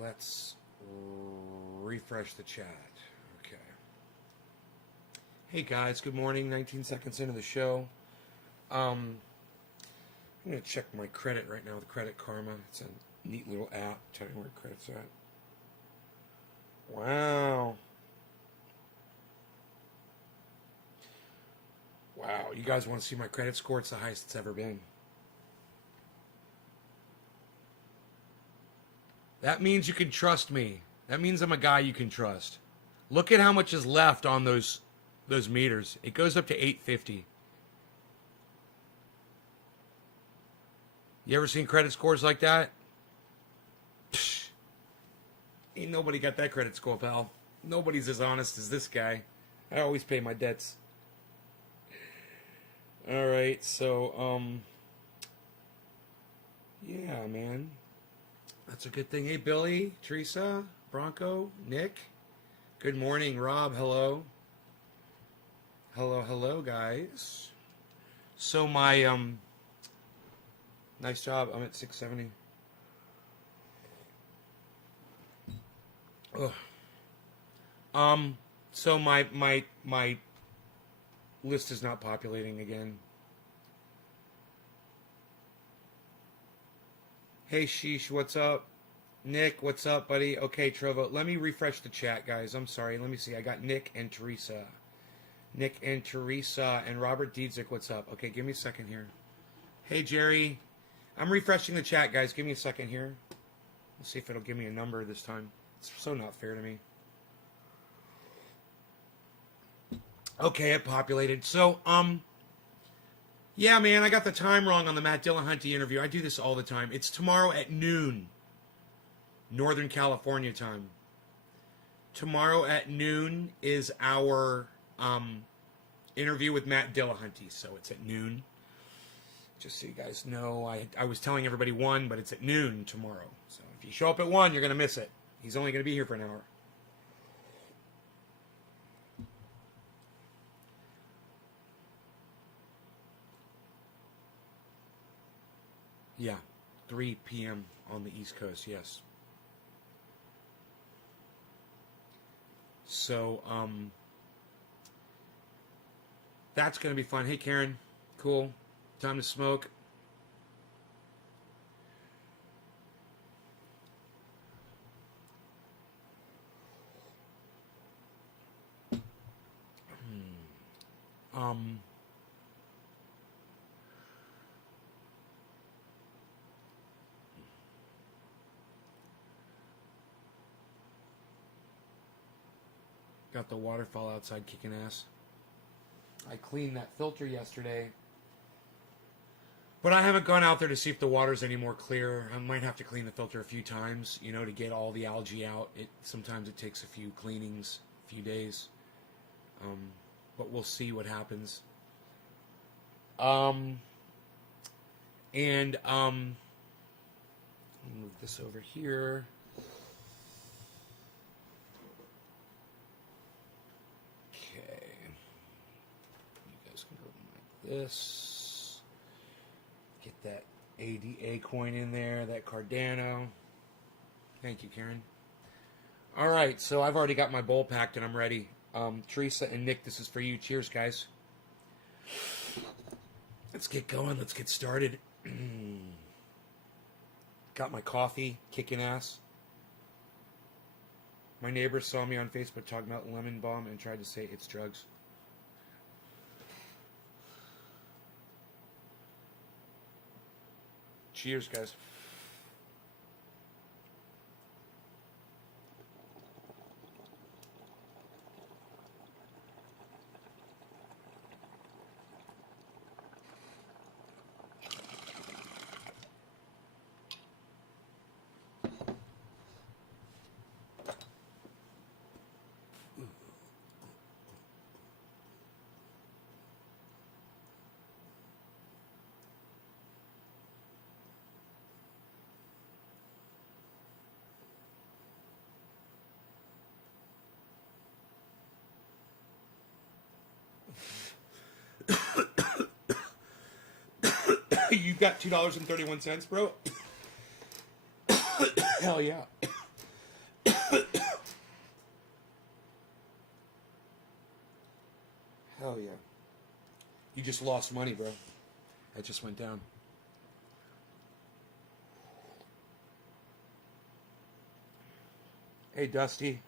let's refresh the chat. Okay. Hey guys, good morning. 19 seconds into the show. I'm going to check my credit right now with Credit Karma. It's a neat little app. Tell me where credit's at. Wow. Wow, you guys want to see my credit score? It's the highest it's ever been. That means you can trust me. That means I'm a guy you can trust. Look at how much is left on those meters. It goes up to 850. You ever seen credit scores like that? Psh, ain't nobody got that credit score, pal. Nobody's as honest as this guy. I always pay my debts. All right, so yeah, man. That's a good thing. Hey, Billy, Teresa, Bronco, Nick. Good morning, Rob. Hello. Hello, guys. So my nice job. I'm at 670. Ugh. So my list is not populating again. Hey, Sheesh, what's up? Nick, what's up, buddy? Okay, Trovo, let me refresh the chat, guys. I'm sorry. Let me see. I got Nick and Teresa. Nick and Teresa and Robert Diedzik, what's up? Okay, give me a second here. Hey, Jerry. I'm refreshing the chat, guys. Give me a second here. Let's see if it'll give me a number this time. It's so not fair to me. Okay, it populated. So, yeah, man, I got the time wrong on the Matt Dillahunty interview. I do this all the time. It's tomorrow at noon, Northern California time. Tomorrow at noon is our interview with Matt Dillahunty, so it's at noon. Just so you guys know, I was telling everybody 1, but it's at noon tomorrow. So if you show up at 1, you're going to miss it. He's only going to be here for an hour. Yeah, 3 p.m. on the East Coast, yes. So, that's going to be fun. Hey, Karen. Cool. Time to smoke. Got the waterfall outside kicking ass. I cleaned that filter yesterday. But I haven't gone out there to see if the water's any more clear. I might have to clean the filter a few times, you know, to get all the algae out. Sometimes it takes a few cleanings, a few days. But we'll see what happens. Move this over here. This, get that ADA coin in there, that Cardano. Thank you, Karen. All right, so I've already got my bowl packed and I'm ready. Teresa and Nick, this is for you. Cheers, guys. Let's get going. Let's get started. Got my coffee, kicking ass. My neighbor saw me on Facebook talking about lemon balm and tried to say it's drugs. Cheers, guys. You got $2.31, bro? Hell yeah. Hell yeah. You just lost money, bro. That just went down. Hey, Dusty.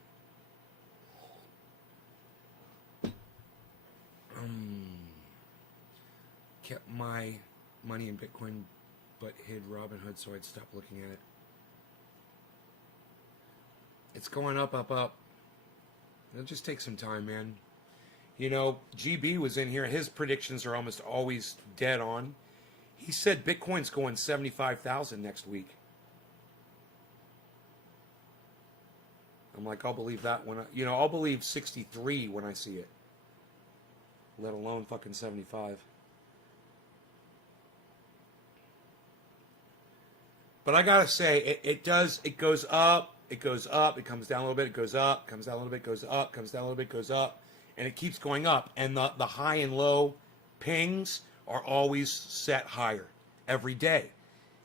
Kept my money in Bitcoin, but hid Robinhood so I'd stop looking at it. It's going up, up, up. It'll just take some time, man. You know, GB was in here. His predictions are almost always dead on. He said Bitcoin's going 75,000 next week. I'm like, I'll believe that when I'll believe 63 when I see it. Let alone fucking 75. But I gotta say, it goes up, it goes up, it comes down a little bit, it goes up, comes down a little bit, goes up, comes down a little bit, goes up, and it keeps going up. And the high and low pings are always set higher every day.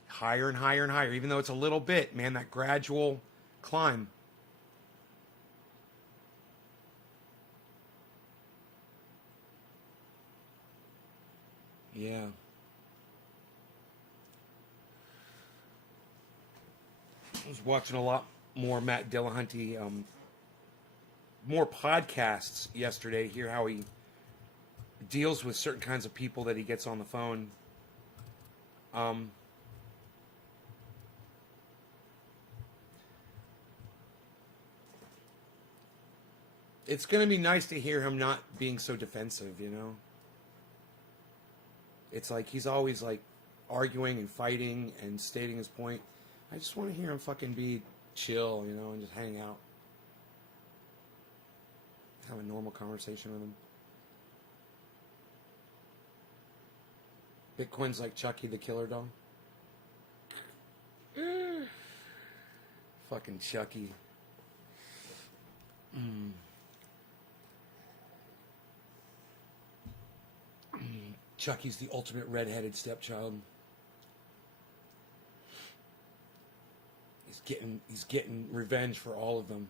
Higher and higher and higher, even though it's a little bit, man, that gradual climb. Yeah. I was watching a lot more Matt Dillahunty, more podcasts yesterday. Hear how he deals with certain kinds of people that he gets on the phone. It's going to be nice to hear him not being so defensive, you know? It's like he's always like arguing and fighting and stating his point. I just want to hear him fucking be chill, you know, and just hang out. Have a normal conversation with him. Bitcoin's like Chucky the Killer Dog. Fucking Chucky. Chucky's the ultimate red-headed stepchild. He's getting revenge for all of them.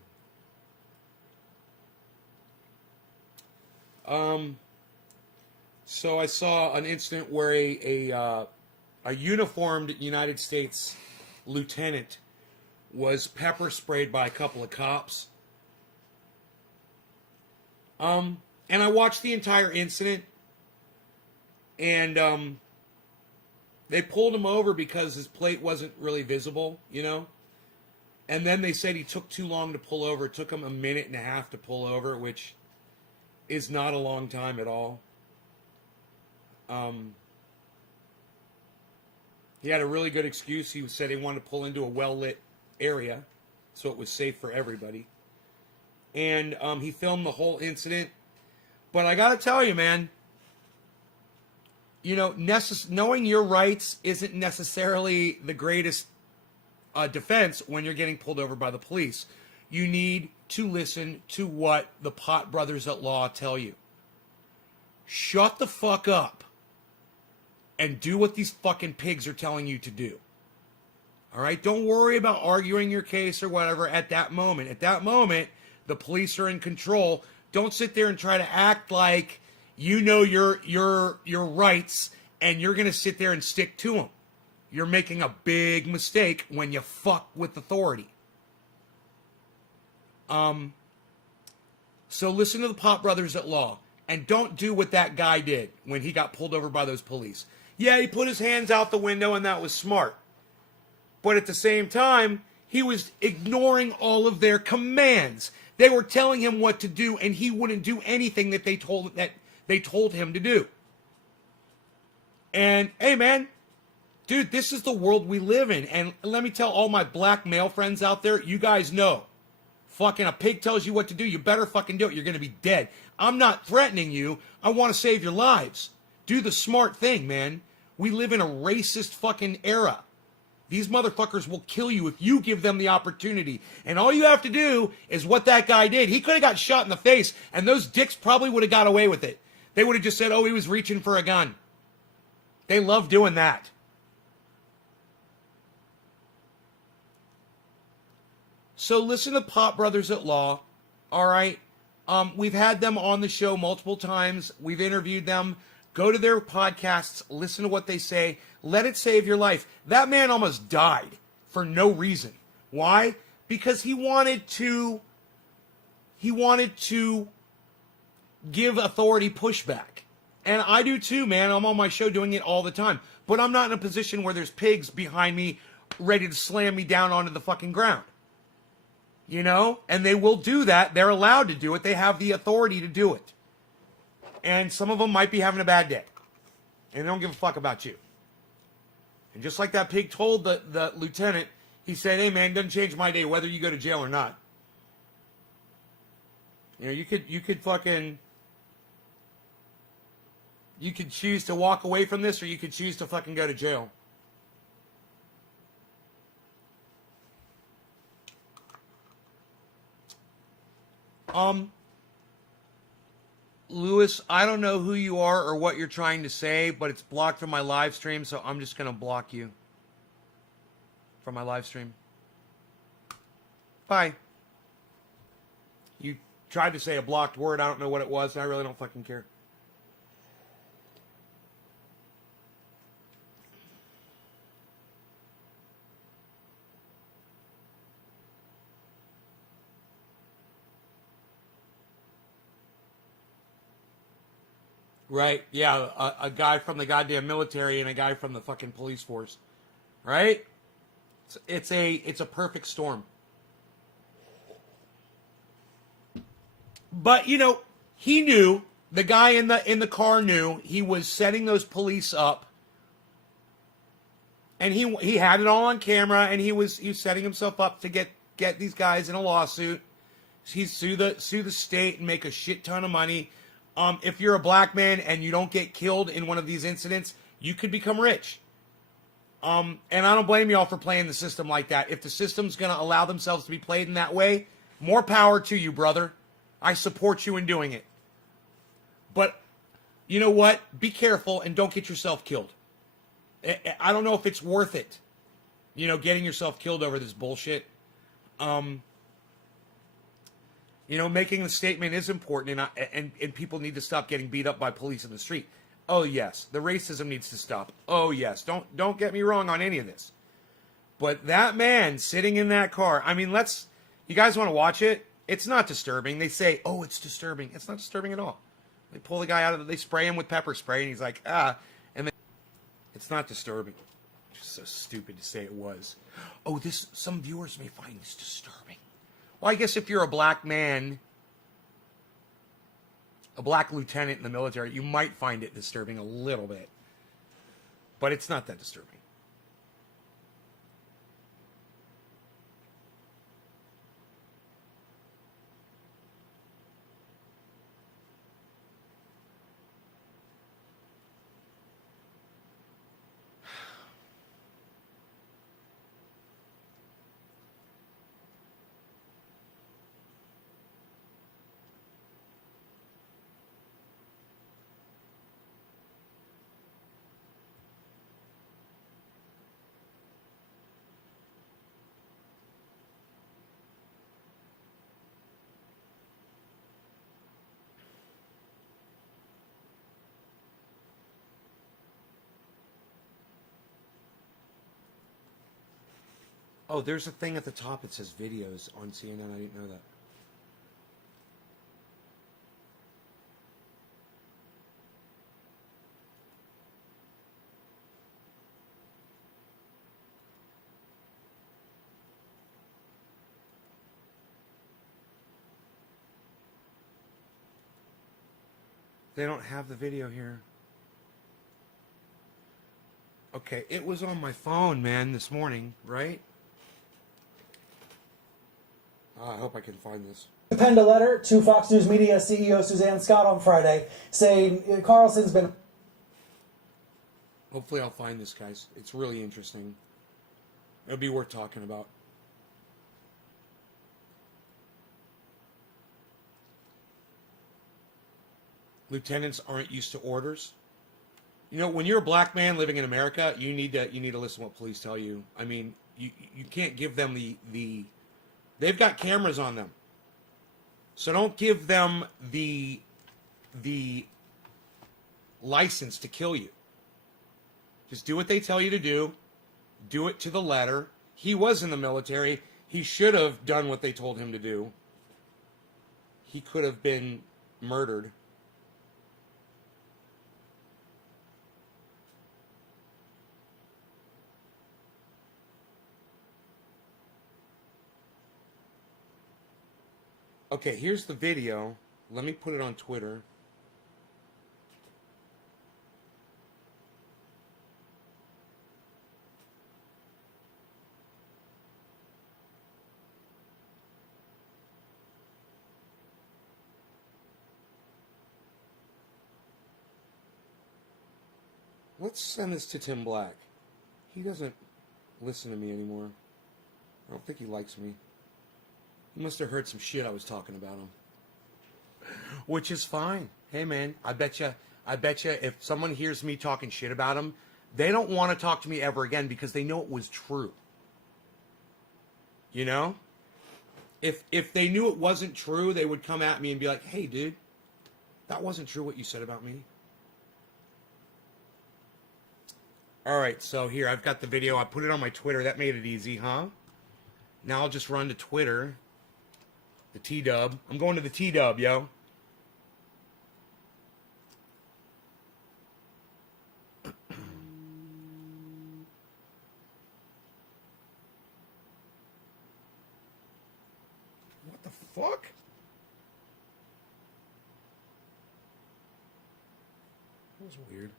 So I saw an incident where a uniformed United States lieutenant was pepper sprayed by a couple of cops. And I watched the entire incident. And they pulled him over because his plate wasn't really visible, you know. And then they said he took too long to pull over. It took him a minute and a half to pull over, which is not a long time at all. He had a really good excuse. He said he wanted to pull into a well-lit area, so it was safe for everybody. And he filmed the whole incident. But I got to tell you, man, you know, knowing your rights isn't necessarily the greatest defense when you're getting pulled over by the police. You need to listen to what the pot brothers at law tell you. Shut the fuck up and do what these fucking pigs are telling you to do. All right? Don't worry about arguing your case or whatever at that moment. At that moment, the police are in control. Don't sit there and try to act like you know your rights and you're going to sit there and stick to them. You're making a big mistake when you fuck with authority. So listen to the pot brothers at law and don't do what that guy did when he got pulled over by those police. Yeah, he put his hands out the window and that was smart. But at the same time, he was ignoring all of their commands. They were telling him what to do and he wouldn't do anything that they told him to do. And hey man, dude, this is the world we live in. And let me tell all my black male friends out there, you guys know. Fucking a pig tells you what to do, you better fucking do it. You're going to be dead. I'm not threatening you. I want to save your lives. Do the smart thing, man. We live in a racist fucking era. These motherfuckers will kill you if you give them the opportunity. And all you have to do is what that guy did. He could have got shot in the face, and those dicks probably would have got away with it. They would have just said, oh, he was reaching for a gun. They love doing that. So listen to Pot Brothers at Law, all right? We've had them on the show multiple times. We've interviewed them. Go to their podcasts, listen to what they say. Let it save your life. That man almost died for no reason. Why? Because he wanted to give authority pushback. And I do too, man. I'm on my show doing it all the time. But I'm not in a position where there's pigs behind me ready to slam me down onto the fucking ground. You know? And they will do that. They're allowed to do it. They have the authority to do it. And some of them might be having a bad day. And they don't give a fuck about you. And just like that pig told the lieutenant, he said, hey man, it doesn't change my day whether you go to jail or not. You know, you could fucking... You could choose to walk away from this, or you could choose to fucking go to jail. Lewis, I don't know who you are or what you're trying to say, but it's blocked from my live stream, so I'm just going to block you from my live stream. Bye. You tried to say a blocked word. I don't know what it was, and I really don't fucking care. Right, yeah, a guy from the goddamn military and a guy from the fucking police force, right? It's a perfect storm. But you know, he knew, the guy in the car knew he was setting those police up, and he had it all on camera, and he was setting himself up to get these guys in a lawsuit. He'd sue the state and make a shit ton of money. If you're a black man and you don't get killed in one of these incidents, you could become rich. And I don't blame y'all for playing the system like that. If the system's going to allow themselves to be played in that way, more power to you, brother. I support you in doing it. But you know what? Be careful and don't get yourself killed. I don't know if it's worth it, you know, getting yourself killed over this bullshit. You know, making the statement is important, and people need to stop getting beat up by police in the street. Oh yes, the racism needs to stop. Oh yes, don't get me wrong on any of this. But that man sitting in that car, I mean, you guys want to watch it? It's not disturbing. They say, oh, it's disturbing. It's not disturbing at all. They pull the guy out they spray him with pepper spray, and he's like, and then it's not disturbing. Just so stupid to say it was. Oh, some viewers may find this disturbing. Well, I guess if you're a black man, a black lieutenant in the military, you might find it disturbing a little bit. But it's not that disturbing. Oh, there's a thing at the top that says videos on CNN. I didn't know that. They don't have the video here. Okay, it was on my phone, man, this morning, right? I hope I can find this. Penned a letter to Fox News Media CEO Suzanne Scott on Friday saying Carlson's been... Hopefully I'll find this, guys. It's really interesting. It'll be worth talking about. Lieutenants aren't used to orders. You know, when you're a black man living in America, you need to listen to what police tell you. I mean, you can't give them the they've got cameras on them. So don't give them the license to kill you. Just do what they tell you to do. Do it to the letter. He was in the military. He should have done what they told him to do. He could have been murdered. Okay, here's the video. Let me put it on Twitter. Let's send this to Tim Black. He doesn't listen to me anymore. I don't think he likes me. He must have heard some shit I was talking about him. Which is fine. Hey, man, I bet you if someone hears me talking shit about him, they don't want to talk to me ever again because they know it was true. You know? If they knew it wasn't true, they would come at me and be like, hey, dude, that wasn't true what you said about me. All right, so here, I've got the video. I put it on my Twitter. That made it easy, huh? Now I'll just run to Twitter. The T-Dub. I'm going to the T-Dub, yo. What the fuck? That was weird.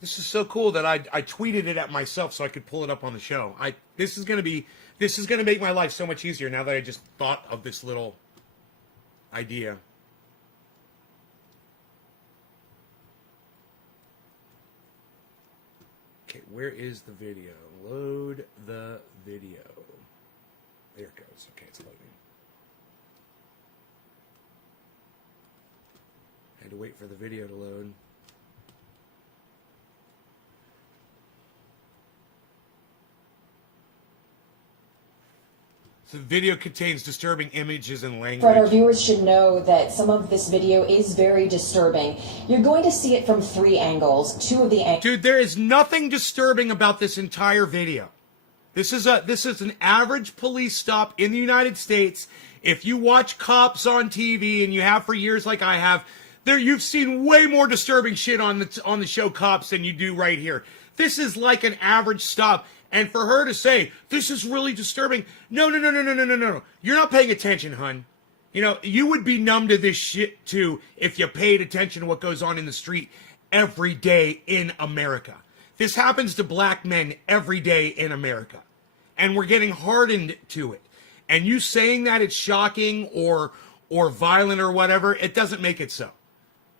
This is so cool that I tweeted it at myself so I could pull it up on the show. This is gonna make my life so much easier now that I just thought of this little idea. Okay, where is the video? Load the video. There it goes. Okay, it's loading. Had to wait for the video to load. So the video contains disturbing images and language. Fred, our viewers should know that some of this video is very disturbing. You're going to see it from 3 angles. 2 of the angles. Dude, there is nothing disturbing about this entire video. This is an average police stop in the United States. If you watch cops on TV, and you have for years like I have, you've seen way more disturbing shit on the show Cops than you do right here. This is like an average stop. And for her to say, this is really disturbing. No. You're not paying attention, hun. You know, you would be numb to this shit, too, if you paid attention to what goes on in the street every day in America. This happens to black men every day in America. And we're getting hardened to it. And you saying that it's shocking or violent or whatever, it doesn't make it so.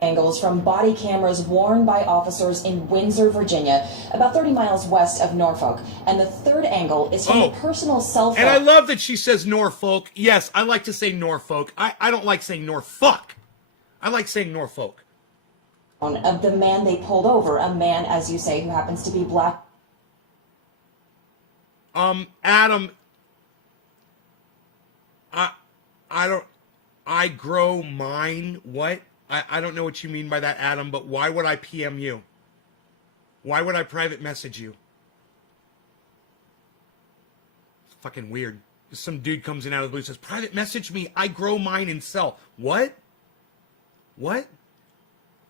Angles from body cameras worn by officers in Windsor, Virginia, about 30 miles west of Norfolk. And the 3rd angle is from a personal cell phone. And I love that she says Norfolk. Yes, I like to say Norfolk. I don't like saying Norfolk. I like saying Norfolk. Of the man they pulled over, a man, as you say, who happens to be black. Adam, I grow mine. What? I don't know what you mean by that, Adam, but why would I PM you? Why would I private message you? It's fucking weird. Just some dude comes in out of the blue and says, private message me, I grow mine and sell. What? What?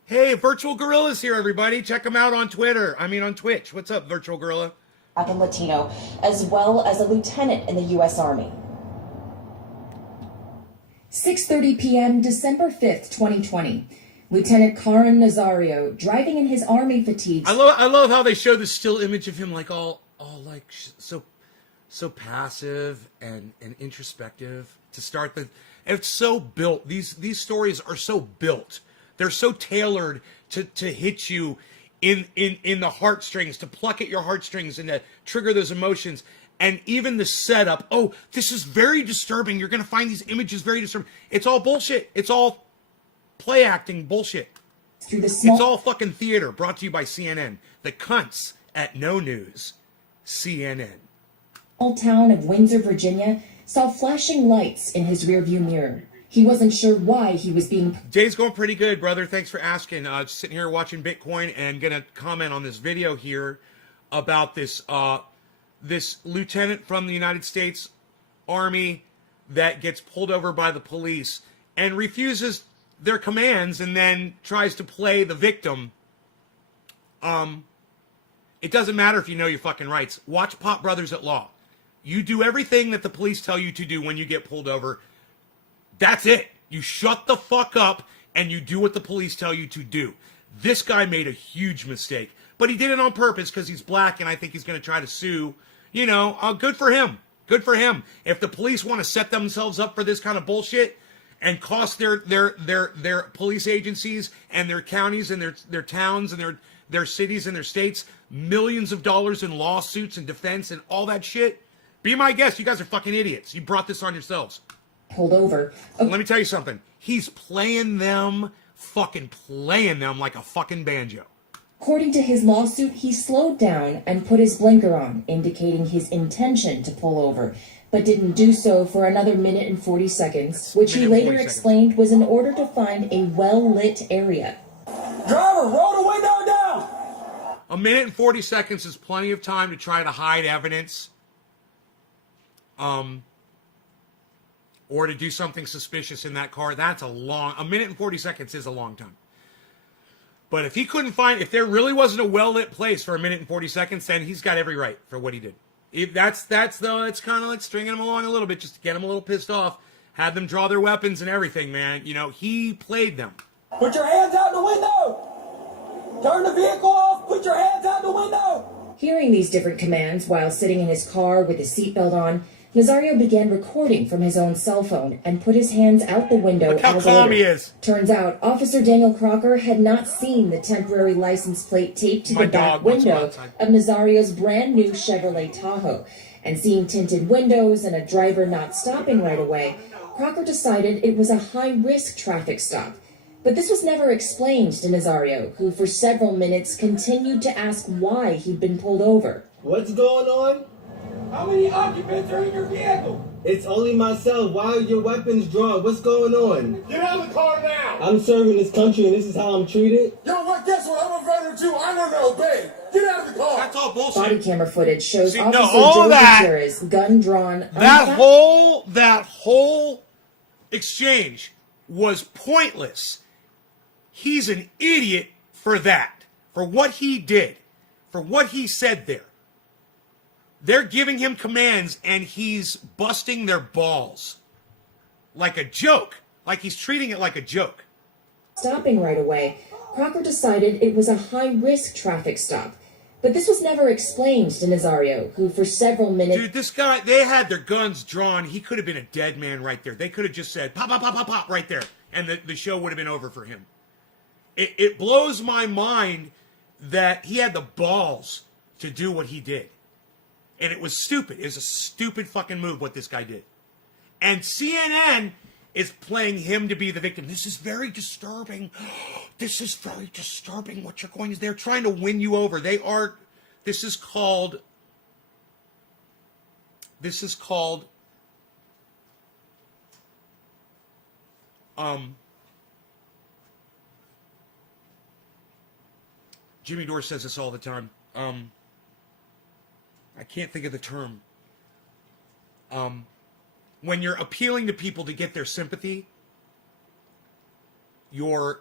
Hey, Virtual Gorilla's here, everybody. Check him out on Twitter. On Twitch. What's up, Virtual Gorilla? Black and Latino, as well as a lieutenant in the U.S. Army. 6:30 p.m., December 5th, 2020. Lieutenant Karan Nazario, driving in his army fatigues. I love how they show this still image of him like all like so passive and introspective to start the. And it's so built. These stories are so built. They're so tailored to hit you in the heartstrings, to pluck at your heartstrings and to trigger those emotions. And even the setup, oh, this is very disturbing. You're going to find these images very disturbing. It's all bullshit. It's all play acting bullshit. It's all fucking theater brought to you by CNN. The cunts at No News. CNN. Small town of Windsor, Virginia, saw flashing lights in his rearview mirror. He wasn't sure why he was being... Day's going pretty good, brother. Thanks for asking. Just sitting here watching Bitcoin and gonna comment on this video here about this this lieutenant from the United States Army that gets pulled over by the police and refuses their commands and then tries to play the victim. It doesn't matter if you know your fucking rights. Watch Pop Brothers at Law. You do everything that the police tell you to do when you get pulled over. That's it. You shut the fuck up and you do what the police tell you to do. This guy made a huge mistake, but he did it on purpose because he's black, and I think he's going to try to sue. You know, good for him. Good for him. If the police want to set themselves up for this kind of bullshit and cost their police agencies and their counties and their towns and their cities and their states millions of dollars in lawsuits and defense and all that shit, be my guest. You guys are fucking idiots. You brought this on yourselves. Pulled over. Let me tell you something. He's playing them like a fucking banjo. According to his lawsuit, he slowed down and put his blinker on, indicating his intention to pull over, but didn't do so for another minute and 40 seconds, which he later explained was in order to find a well-lit area. Driver, roll the window down! A minute and 40 seconds is plenty of time to try to hide evidence. Or to do something suspicious in that car. That's a minute and 40 seconds is a long time. But if he couldn't if there really wasn't a well-lit place for a minute and 40 seconds, then he's got every right for what he did. It's kind of like stringing him along a little bit just to get him a little pissed off. Had them draw their weapons and everything, man. You know, he played them. Put your hands out the window! Turn the vehicle off! Put your hands out the window! Hearing these different commands while sitting in his car with his seatbelt on, Nazario began recording from his own cell phone and put his hands out the window. Look how calm he is. Turns out Officer Daniel Crocker had not seen the temporary license plate taped to the back window of Nazario's brand new Chevrolet Tahoe. And seeing tinted windows and a driver not stopping right away, Crocker decided it was a high-risk traffic stop. But this was never explained to Nazario, who for several minutes continued to ask why he'd been pulled over. What's going on? How many occupants are in your vehicle? It's only myself. Why are your weapons drawn? What's going on? Get out of the car now! I'm serving this country and this is how I'm treated? Yo, what? Guess what? I'm a veteran too. I learned to obey. Get out of the car! That's all bullshit. Body camera footage shows See, Officer all Joe that- Gutierrez, gun drawn. That whole exchange was pointless. He's an idiot for that. For what he did. For what he said there. They're giving him commands and he's busting their balls. Like a joke. Like he's treating it like a joke. Stopping right away, Crocker decided it was a high-risk traffic stop. But this was never explained to Nazario, who for several minutes... Dude, this guy, they had their guns drawn. He could have been a dead man right there. They could have just said, pop, pop, pop, pop, pop, right there. And the show would have been over for him. It blows my mind that he had the balls to do what he did. And it was stupid. It was a stupid fucking move what this guy did. And CNN is playing him to be the victim. This is very disturbing. This is very disturbing what you're going to... They're trying to win you over. This is called... Jimmy Dore says this all the time. I can't think of the term. When you're appealing to people to get their sympathy, you're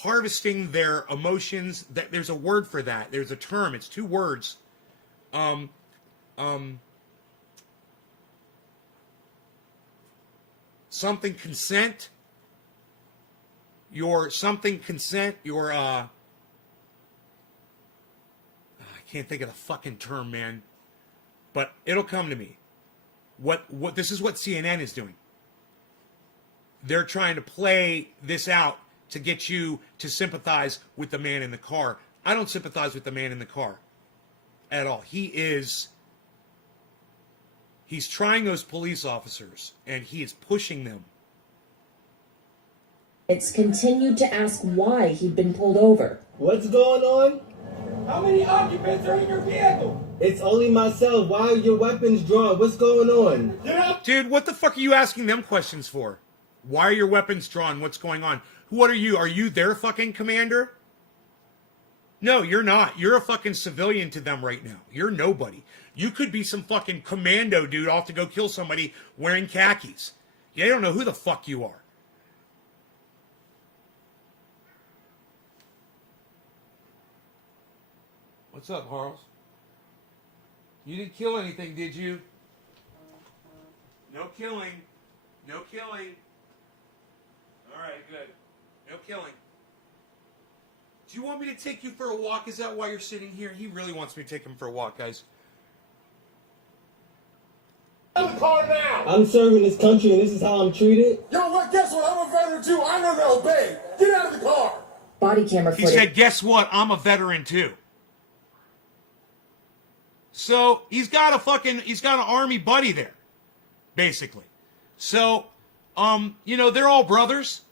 harvesting their emotions. There's a word for that. There's a term. It's 2 words. Something consent. I can't think of the fucking term, man. But it'll come to me. What this is what CNN is doing. They're trying to play this out to get you to sympathize with the man in the car. I don't sympathize with the man in the car at all. He's trying those police officers and he is pushing them. It's continued to ask why he'd been pulled over. What's going on? How many occupants are in your vehicle? It's only myself. Why are your weapons drawn? What's going on? Get up! Dude, what the fuck are you asking them questions for? Why are your weapons drawn? What's going on? What are you? Are you their fucking commander? No, you're not. You're a fucking civilian to them right now. You're nobody. You could be some fucking commando dude off to go kill somebody wearing khakis. They don't know who the fuck you are. What's up, Harles? You didn't kill anything, did you? No killing. No killing. All right, good. No killing. Do you want me to take you for a walk? Is that why you're sitting here? He really wants me to take him for a walk, guys. Get out of the car now! I'm serving this country and this is how I'm treated? Yo, what? Guess what? I'm a veteran too. I know to obey. Get out of the car! Body camera He footage. said, guess what? I'm a veteran too. So he's got an army buddy there, basically. So, they're all brothers.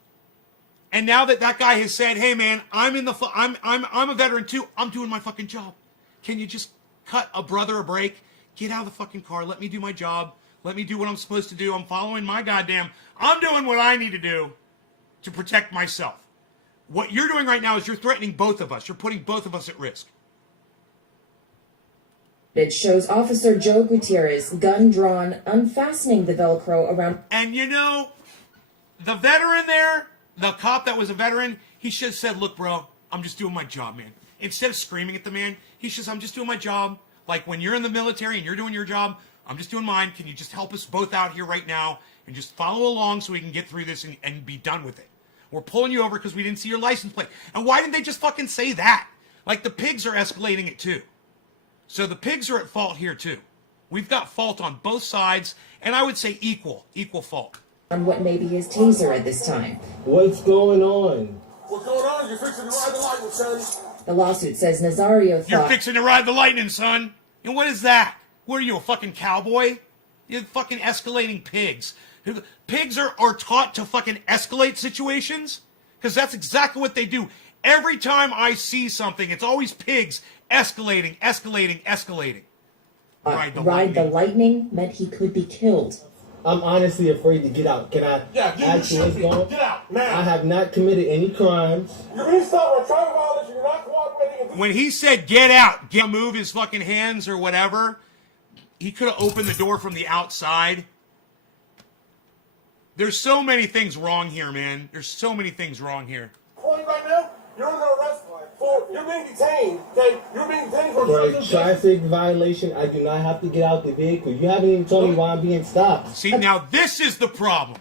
And now that guy has said, hey man, I'm a veteran too. I'm doing my fucking job. Can you just cut a brother a break? Get out of the fucking car. Let me do my job. Let me do what I'm supposed to do. I'm following my I'm doing what I need to do to protect myself. What you're doing right now is you're threatening both of us. You're putting both of us at risk. It shows Officer Joe Gutierrez, gun drawn, unfastening the Velcro around. And the veteran there, the cop that was a veteran, he should have said, look, bro, I'm just doing my job, man. Instead of screaming at the man, he says, I'm just doing my job. Like when you're in the military and you're doing your job, I'm just doing mine. Can you just help us both out here right now and just follow along so we can get through this and be done with it? We're pulling you over because we didn't see your license plate. And why didn't they just fucking say that? Like the pigs are escalating it too. So the pigs are at fault here too. We've got fault on both sides, and I would say equal fault. On what may be his taser at this time. What's going on? What's going on? You're fixing to ride the lightning, son. The lawsuit says Nazario thought... You're fixing to ride the lightning, son. And what is that? What are you, a fucking cowboy? You're fucking escalating pigs. Pigs are taught to fucking escalate situations, because that's exactly what they do. Every time I see something, it's always pigs escalating. Ride the lightning meant he could be killed. I'm honestly afraid to get out. Can I ask you what's going on? Get out, now! I have not committed any crimes. You're being stopped for a traffic violation. You're not cooperating. When he said get out, move his fucking hands or whatever, he could have opened the door from the outside. There's so many things wrong here, man. There's so many things wrong here. Calling right now? You're under arrest for, you're being detained, okay? You're being detained for For a traffic violation, I do not have to get out the vehicle. You haven't even told me why I'm being stopped. See, now this is the problem.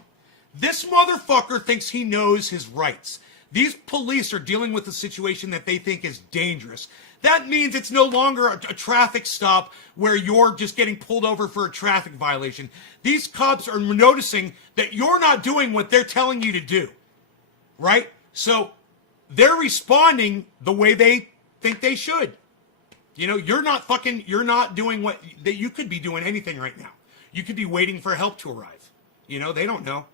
This motherfucker thinks he knows his rights. These police are dealing with a situation that they think is dangerous. That means it's no longer a traffic stop where you're just getting pulled over for a traffic violation. These cops are noticing that you're not doing what they're telling you to do, right? So they're responding the way they think they should. You're not doing what that you could be doing anything right now. You could be waiting for help to arrive. They don't know.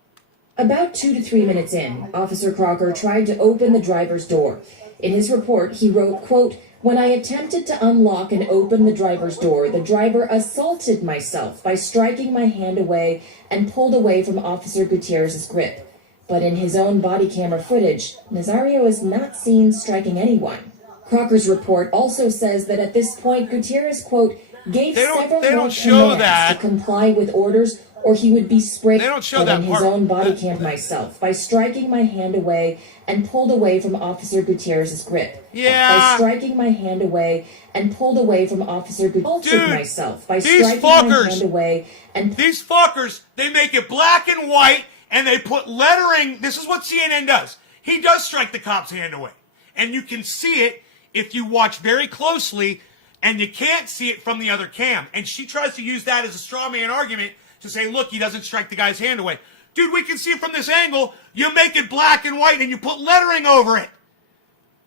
About 2 to 3 minutes in, Officer Crocker tried to open the driver's door. In his report, he wrote, quote, "When I attempted to unlock and open the driver's door, the driver assaulted myself by striking my hand away and pulled away from Officer Gutierrez's grip." But in his own body camera footage, Nazario is not seen striking anyone. Crocker's report also says that at this point, Gutierrez, quote, "gave several more commands to comply with orders or he would be sprayed." They don't show but that in his part. own body cam myself by striking my hand away and pulled away from Officer Gutierrez's grip. Yeah. By striking my hand away and pulled away from Officer Gutierrez. Dude, myself by these striking my fuckers- hand away and These fuckers, they make it black and white, and they put lettering. This is what CNN does. He does strike the cop's hand away. And you can see it if you watch very closely, and you can't see it from the other cam. And she tries to use that as a straw man argument to say, look, he doesn't strike the guy's hand away. Dude, we can see it from this angle. You make it black and white, and you put lettering over it.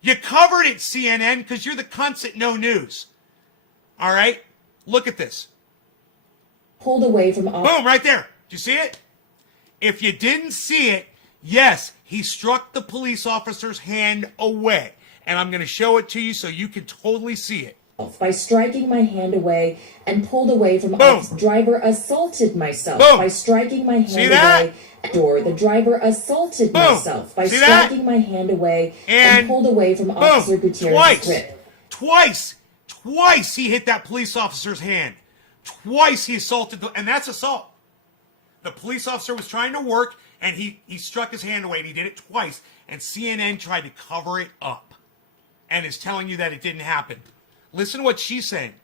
You covered it, CNN, because you're the cunts at No News. All right? Look at this. pulled away from Boom, right there. Did you see it? If you didn't see it, yes, he struck the police officer's hand away. and I'm going to show it to you so you can totally see it. By striking my hand away and pulled away from Boom. driver assaulted myself Boom. by striking my hand See that? away. Door. The driver assaulted Boom. myself by See that? striking my hand away And pulled away from boom. Officer Gutierrez's grip. Twice he hit that police officer's hand. Twice he assaulted, and that's assault. The police officer was trying to work, and he struck his hand away, and he did it twice. And CNN tried to cover it up and is telling you that it didn't happen. Listen to what she's saying.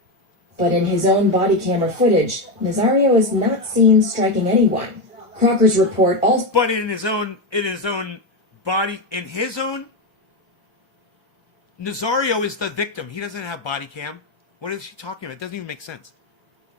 But in his own body camera footage, Nazario is not seen striking anyone. Crocker's report also... But in his own body, Nazario is the victim. He doesn't have body cam. What is she talking about? It doesn't even make sense.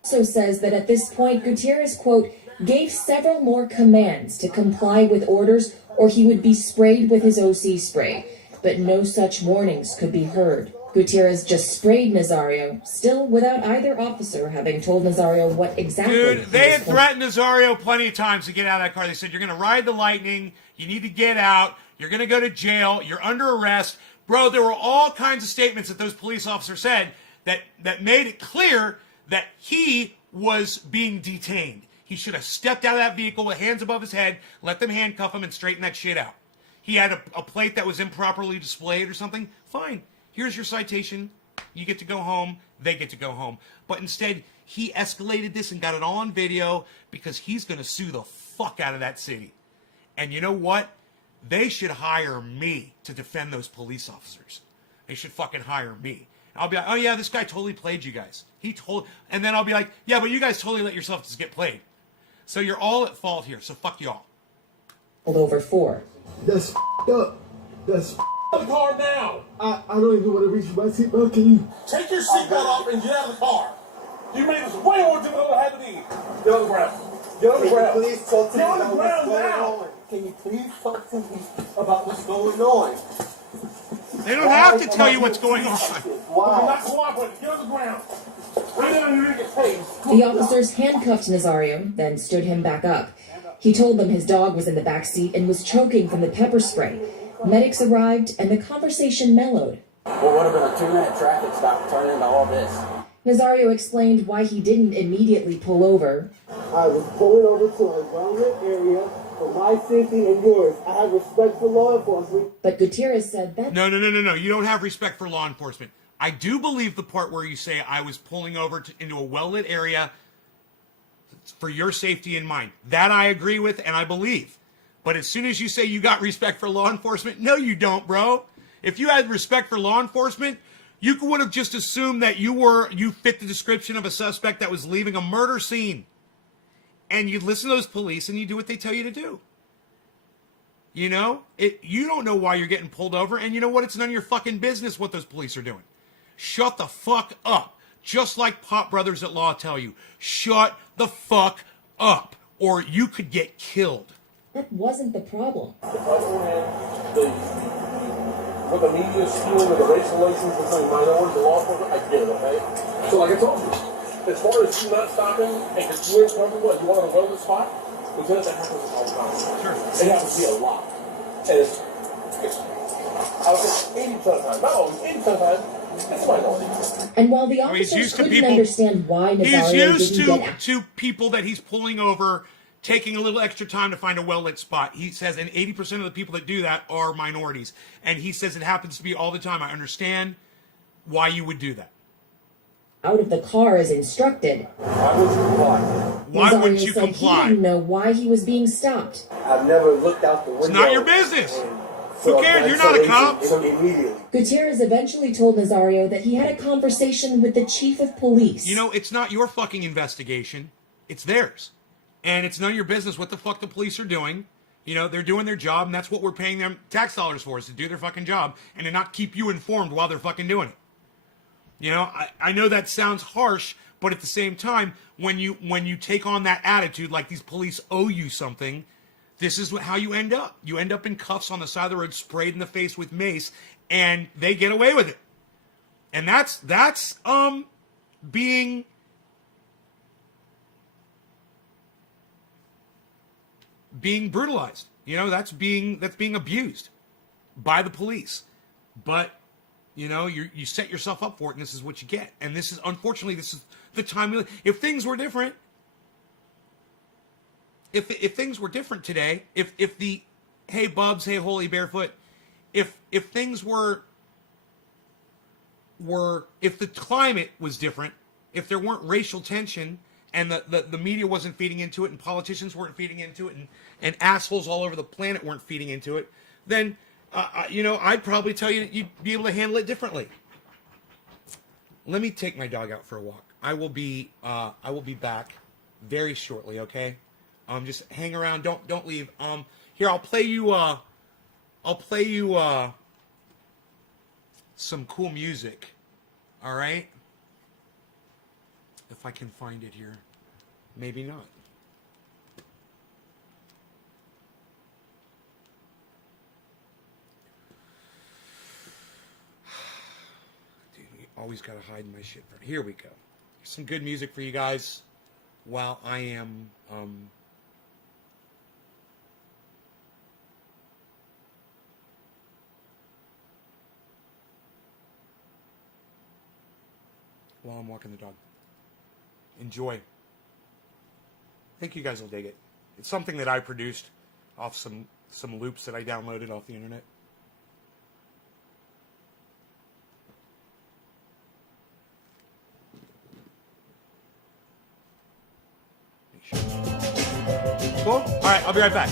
Also says that at this point, Gutierrez, quote, gave several more commands to comply with orders or he would be sprayed with his OC spray. But no such warnings could be heard. Gutierrez just sprayed Nazario, still without either officer having told Nazario what exactly... Dude, they had threatened Nazario plenty of times to get out of that car. They said, you're going to ride the lightning, you need to get out, you're going to go to jail, you're under arrest. Bro, there were all kinds of statements that those police officers said that made it clear that he was being detained. He should have stepped out of that vehicle with hands above his head, let them handcuff him, and straighten that shit out. He had a plate that was improperly displayed or something. Fine. Here's your citation. You get to go home. They get to go home. But instead, he escalated this and got it all on video because he's going to sue the fuck out of that city. And you know what? They should hire me to defend those police officers. They should fucking hire me. I'll be like, oh yeah, this guy totally played you guys. And then I'll be like, yeah, but you guys totally let yourself just get played. So you're all at fault here. So fuck y'all. Over 4. That's up. That's Calm down. I don't even want to reach my seatbelt. Can you? Take your seatbelt off and get out of the car. You made this way more difficult than it had to be. Get on the ground. Get on the ground. Please talk to me Get on the about ground what's going now. on. Can you please talk to me about what's going on? They don't have to tell you what's going on. You're Why? not cooperating. Get on the ground. Right down, you're going to get paid. The officers handcuffed Nazario, then stood him back up. He told them his dog was in the back seat and was choking from the pepper spray. Medics arrived and the conversation mellowed. What would have been a 2-minute traffic stop to turn into all this? Nazario explained why he didn't immediately pull over. I was pulling over to a well-lit area for my safety and yours. I have respect for law enforcement. But Gutierrez said that... No. You don't have respect for law enforcement. I do believe the part where you say I was pulling over into a well-lit area for your safety in mind. That I agree with and I believe. But as soon as you say you got respect for law enforcement, no, you don't, bro. If you had respect for law enforcement, you would have just assumed that you fit the description of a suspect that was leaving a murder scene. And you'd listen to those police and you do what they tell you to do. You know? You don't know why you're getting pulled over, and you know what? It's none of your fucking business what those police are doing. Shut the fuck up. Just like Pop Brothers at Law tell you. Shut the fuck up, or you could get killed. That wasn't the problem. On the other hand, what the media is spewing of the racial relations between minorities and law enforcement, I get it, okay? So like I told you, as far as you not stopping and because you ain't comfortable and you want to go to the spot, because that happens all the time. Sure. It happens to be a lot. And it's I would say 80% of the time, not always, 80% of the time, it's a minority. And while the he's officers used to couldn't people- understand why He's Nazario used didn't get out, to people that he's pulling over, taking a little extra time to find a well-lit spot. He says, and 80% of the people that do that are minorities. And he says it happens to be all the time. I understand why you would do that. out of the car as instructed. Why would you comply? Why Nazario wouldn't you said comply? He didn't know why he was being stopped. I've never looked out the window. It's not your business. and Who saw cares? that You're not a cop. Immediately. Gutierrez eventually told Nazario that he had a conversation with the chief of police. You know, it's not your fucking investigation. It's theirs. And it's none of your business what the fuck the police are doing. You know, they're doing their job, and that's what we're paying them tax dollars for, is to do their fucking job and to not keep you informed while they're fucking doing it. You know, I know that sounds harsh, but at the same time, when you take on that attitude like these police owe you something, this is how you end up. You end up in cuffs on the side of the road, sprayed in the face with mace, and they get away with it. And that's being brutalized. You know, that's being abused by the police. But You know, you set yourself up for it, and this is what you get. And this is, unfortunately, this is the time we live. If things were different, if things were different today, if the, hey Bubs, hey Holy Barefoot, if things were if the climate was different, if there weren't racial tension, and the media wasn't feeding into it, and politicians weren't feeding into it, and assholes all over the planet weren't feeding into it, then I'd probably tell you that you'd be able to handle it differently. Let me take my dog out for a walk. I will be back very shortly. Okay, just hang around. Don't leave. Here, I'll play you some cool music. All right, if I can find it here. Maybe not. Always gotta hide my shit. Here we go. Some good music for you guys while I am while I'm walking the dog. Enjoy. I think you guys will dig it. It's something that I produced off some loops that I downloaded off the internet. Cool? Alright, I'll be right back.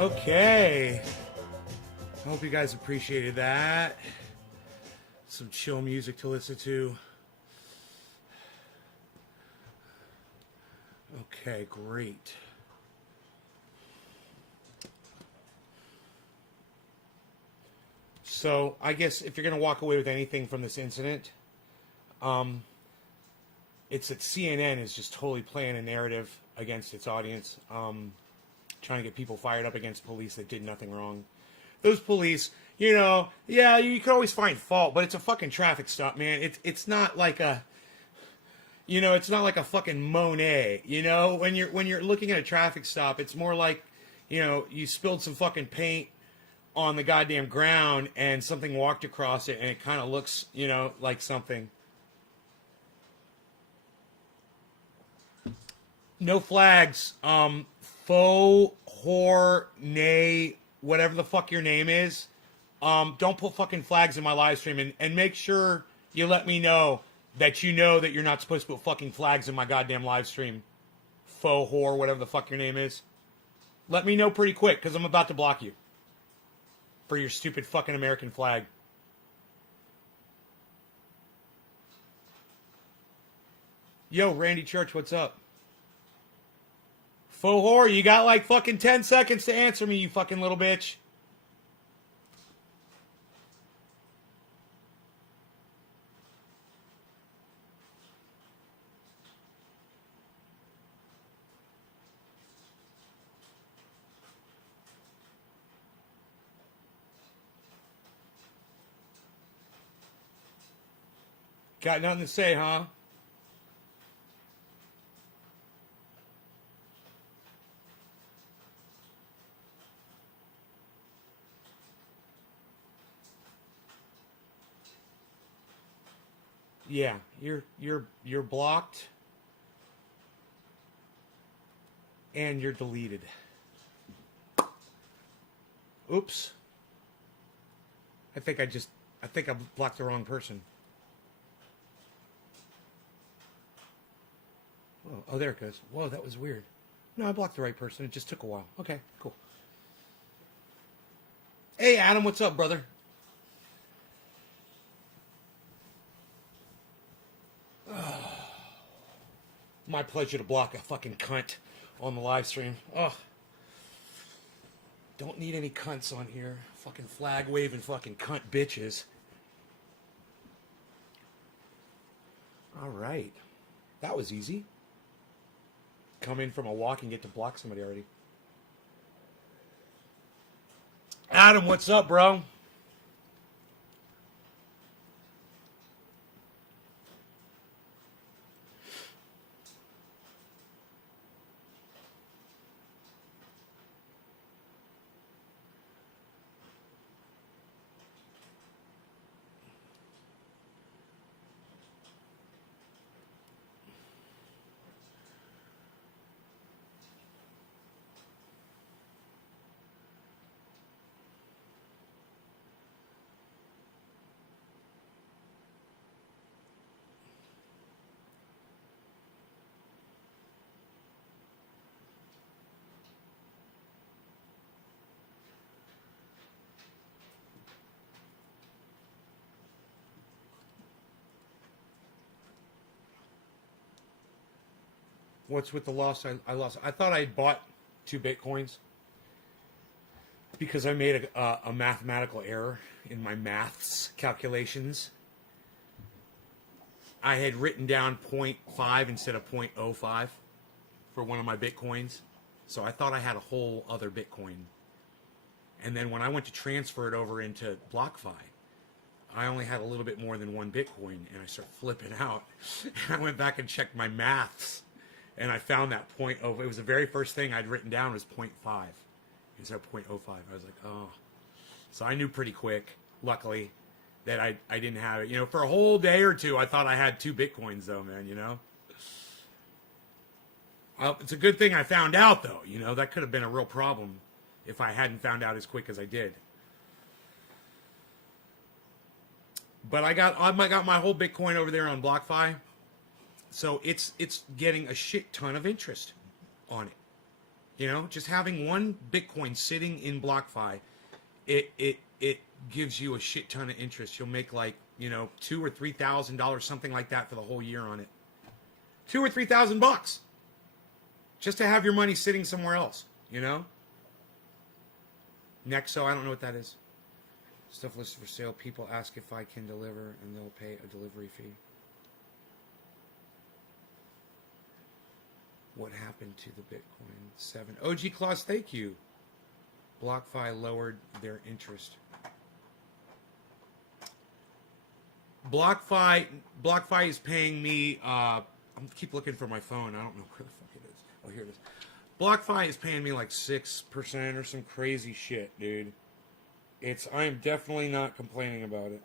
Okay. I hope you guys appreciated that. Some chill music to listen to. Okay, great. So, I guess if you're going to walk away with anything from this incident, it's that CNN is just totally playing a narrative against its audience, trying to get people fired up against police that did nothing wrong. Those police, you know, yeah, you can always find fault, but it's a fucking traffic stop, man. It's not like a, you know, it's not like a fucking Monet, you know. When you're looking at a traffic stop, it's more like, you know, you spilled some fucking paint on the goddamn ground and something walked across it and it kind of looks, you know, like something. No flags. Faux, whore, nay, whatever the fuck your name is. Don't put fucking flags in my live stream, and make sure you let me know that you're not supposed to put fucking flags in my goddamn live stream. Faux whore, whatever the fuck your name is. Let me know pretty quick, because I'm about to block you. For your stupid fucking American flag. Yo, Randy Church, what's up? Faux whore, you got like fucking 10 seconds to answer me, you fucking little bitch. Got nothing to say, huh? Yeah, you're blocked and you're deleted. Oops. I think I blocked the wrong person. Oh, there it goes. Whoa, that was weird. No, I blocked the right person. It just took a while. Okay, cool. Hey, Adam, what's up, brother? My pleasure to block a fucking cunt on the live stream. Ugh. Don't need any cunts on here. Fucking flag waving fucking cunt bitches. Alright. That was easy. Come in from a walk and get to block somebody already. Adam, what's up, bro? What's with the loss? I lost. I thought I had bought 2 Bitcoins because I made a mathematical error in my maths calculations. I had written down 0.5 instead of 0.05 for one of my Bitcoins. So I thought I had a whole other Bitcoin. And then when I went to transfer it over into BlockFi, I only had a little bit more than 1 Bitcoin, and I started flipping out. And I went back and checked my maths. And I found that it was the very first thing I'd written down was 0.5 instead of 0.05. I was like, oh. So I knew pretty quick, luckily, that I didn't have it. You know, for a whole day or two, I thought I had 2 Bitcoins, though, man, you know? It's a good thing I found out, though. You know, that could have been a real problem if I hadn't found out as quick as I did. But I got my whole Bitcoin over there on BlockFi. So it's getting a shit ton of interest on it. You know, just having one Bitcoin sitting in BlockFi, it gives you a shit ton of interest. You'll make like, you know, $2,000 or $3,000, something like that for the whole year on it. $2,000 or $3,000 just to have your money sitting somewhere else, you know? Nexo, I don't know what that is. Stuff listed for sale. People ask if I can deliver, and they'll pay a delivery fee. What happened to the Bitcoin 7? OG Claus, thank you. BlockFi lowered their interest. BlockFi is paying me. I keep looking for my phone. I don't know where the fuck it is. Oh, here it is. BlockFi is paying me like 6% or some crazy shit, dude. I am definitely not complaining about it.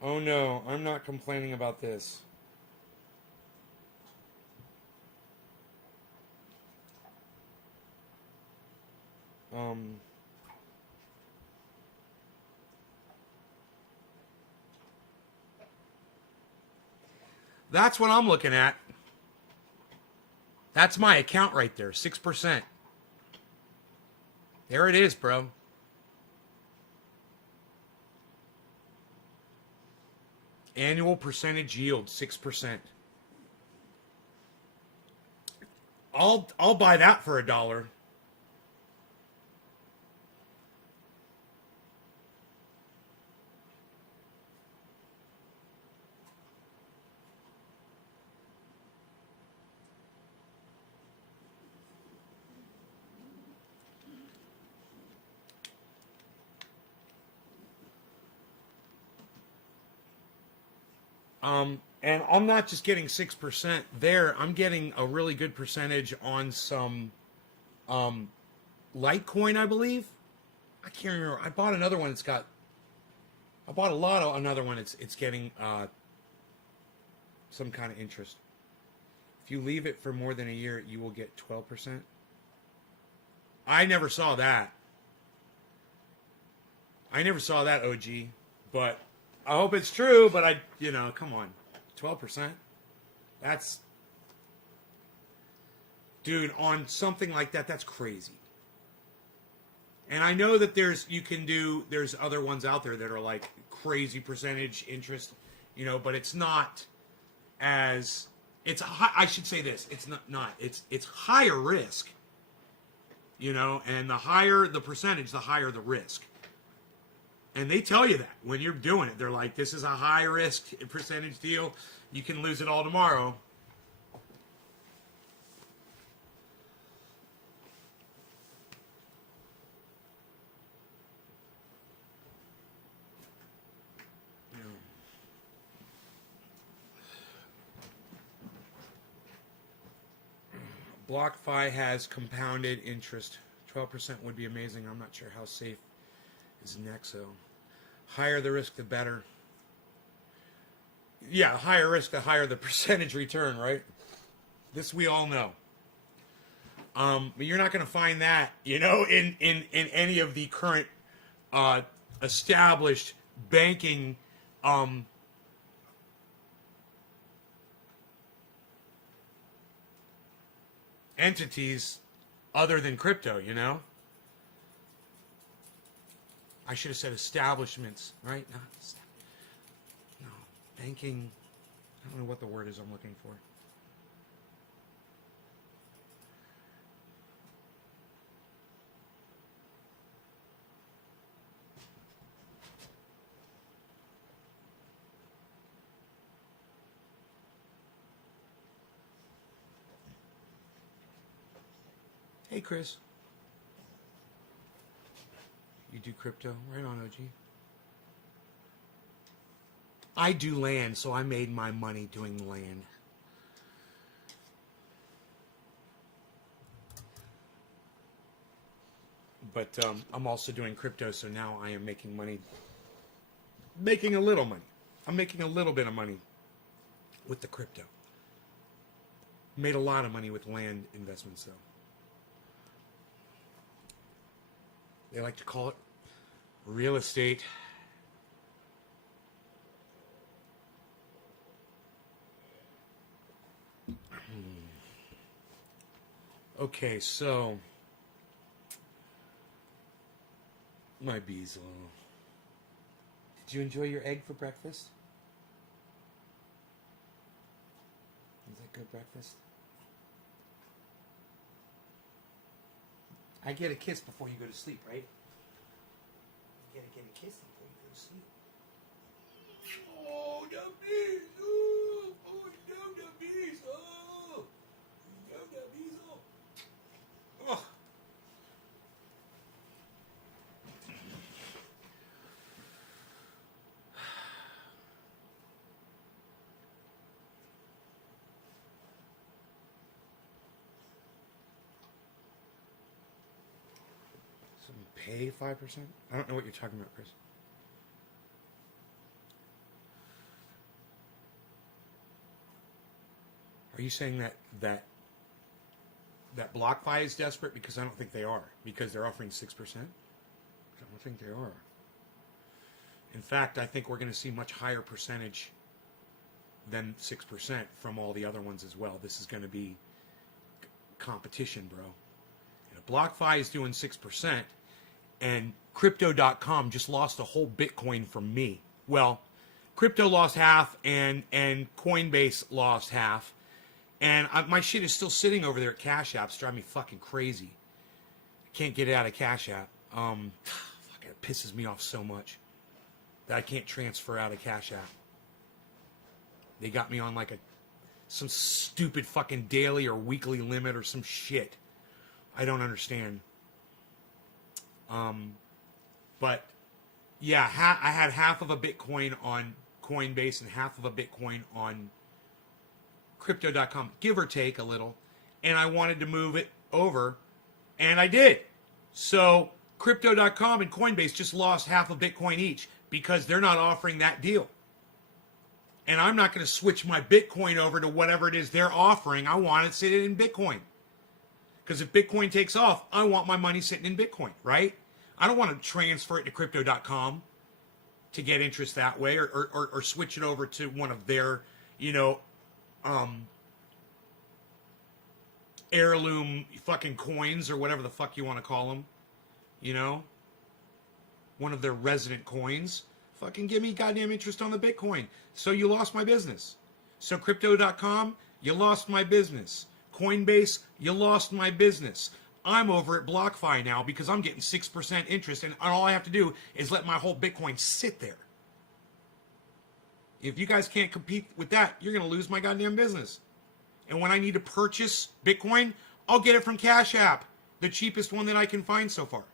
Oh no, I'm not complaining about this. That's what I'm looking at. That's my account right there, 6%. There it is, bro. Annual percentage yield, 6%. I'll buy that for $1. And I'm not just getting 6% there. I'm getting a really good percentage on some Litecoin, I believe. I can't remember. I bought another one. I bought a lot of another one. It's getting some kind of interest. If you leave it for more than a year, you will get 12%. I never saw that. OG. But I hope it's true. But come on. 12%? That's... Dude, on something like that, that's crazy. And I know that there's other ones out there that are like crazy percentage interest, but it's not as... I should say this. It's not. It's higher risk. And the higher the percentage, the higher the risk. And they tell you that when you're doing it. They're like, this is a high risk percentage deal. You can lose it all tomorrow. BlockFi has compounded interest. 12% would be amazing. I'm not sure how safe is Nexo. Higher the risk, the better. Yeah, higher risk, the higher the percentage return, right? This we all know. But you're not going to find that, in any of the current established banking entities other than crypto, I should have said establishments, right? No, banking. I don't know what the word is I'm looking for. Hey, Chris. You do crypto? Right on, OG. I do land, so I made my money doing land. But I'm also doing crypto, so now I am making money. Making a little money. I'm making a little bit of money with the crypto. Made a lot of money with land investments, though. They like to call it real estate. Okay, so my Beazle. Did you enjoy your egg for breakfast? Is that good breakfast? I get a kiss before you go to sleep, right? You gotta get a kiss before you go to sleep. Oh, the Beazle! Oh, no, the Beazle! No, the Beazle! Oh. Pay 5%? I don't know what you're talking about, Chris. Are you saying that BlockFi is desperate? Because I don't think they are. Because they're offering 6%? I don't think they are. In fact, I think we're going to see much higher percentage than 6% from all the other ones as well. This is going to be competition, bro. And if BlockFi is doing 6%, and Crypto.com just lost a whole Bitcoin from me. Well, Crypto lost half, and Coinbase lost half. And my shit is still sitting over there at Cash App. It's driving me fucking crazy. I can't get it out of Cash App. Fuck, it pisses me off so much that I can't transfer out of Cash App. They got me on like some stupid fucking daily or weekly limit or some shit. I don't understand. But yeah, I had half of a Bitcoin on Coinbase and half of a Bitcoin on Crypto.com, give or take a little, and I wanted to move it over, and I did. So Crypto.com and Coinbase just lost half a Bitcoin each because they're not offering that deal. And I'm not going to switch my Bitcoin over to whatever it is they're offering. I want it sitting in Bitcoin. Because if Bitcoin takes off, I want my money sitting in Bitcoin, right? I don't want to transfer it to Crypto.com to get interest that way, or switch it over to one of their, heirloom fucking coins or whatever the fuck you want to call them. One of their resident coins. Fucking give me goddamn interest on the Bitcoin. So you lost my business. So Crypto.com, you lost my business. Coinbase, you lost my business. I'm over at BlockFi now because I'm getting 6% interest, and all I have to do is let my whole Bitcoin sit there. If you guys can't compete with that, you're going to lose my goddamn business. And when I need to purchase Bitcoin, I'll get it from Cash App, the cheapest one that I can find so far.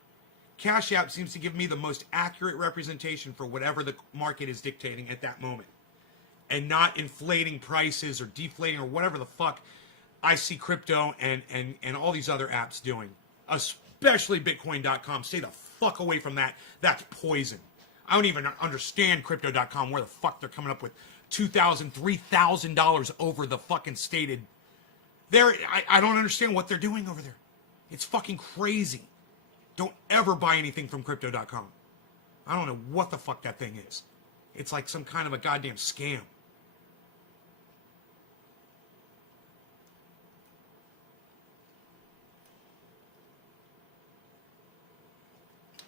Cash App seems to give me the most accurate representation for whatever the market is dictating at that moment, and not inflating prices or deflating or whatever the fuck I see crypto and all these other apps doing, especially Bitcoin.com. Stay the fuck away from that. That's poison. I don't even understand Crypto.com, where the fuck they're coming up with $2,000, $3,000 over the fucking stated. I don't understand what they're doing over there. It's fucking crazy. Don't ever buy anything from Crypto.com. I don't know what the fuck that thing is. It's like some kind of a goddamn scam.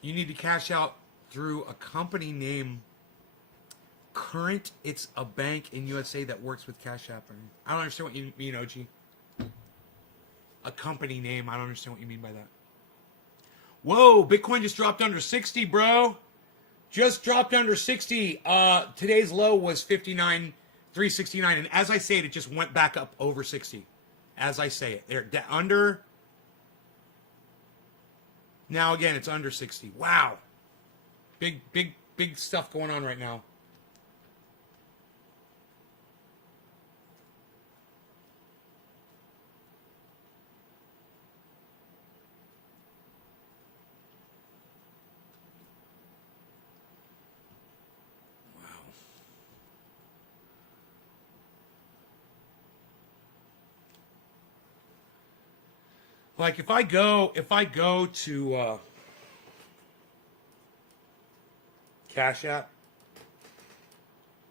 You need to cash out through a company name. Current, it's a bank in USA that works with Cash App. I don't understand what you mean, OG. A company name, I don't understand what you mean by that. Whoa, Bitcoin just dropped under 60, bro. Just dropped under 60. Today's low was 59,369. And as I say it, it just went back up over 60. As I say it. They're under. Now again, it's under 60. Wow. Big stuff going on right now. Like if I go to Cash App,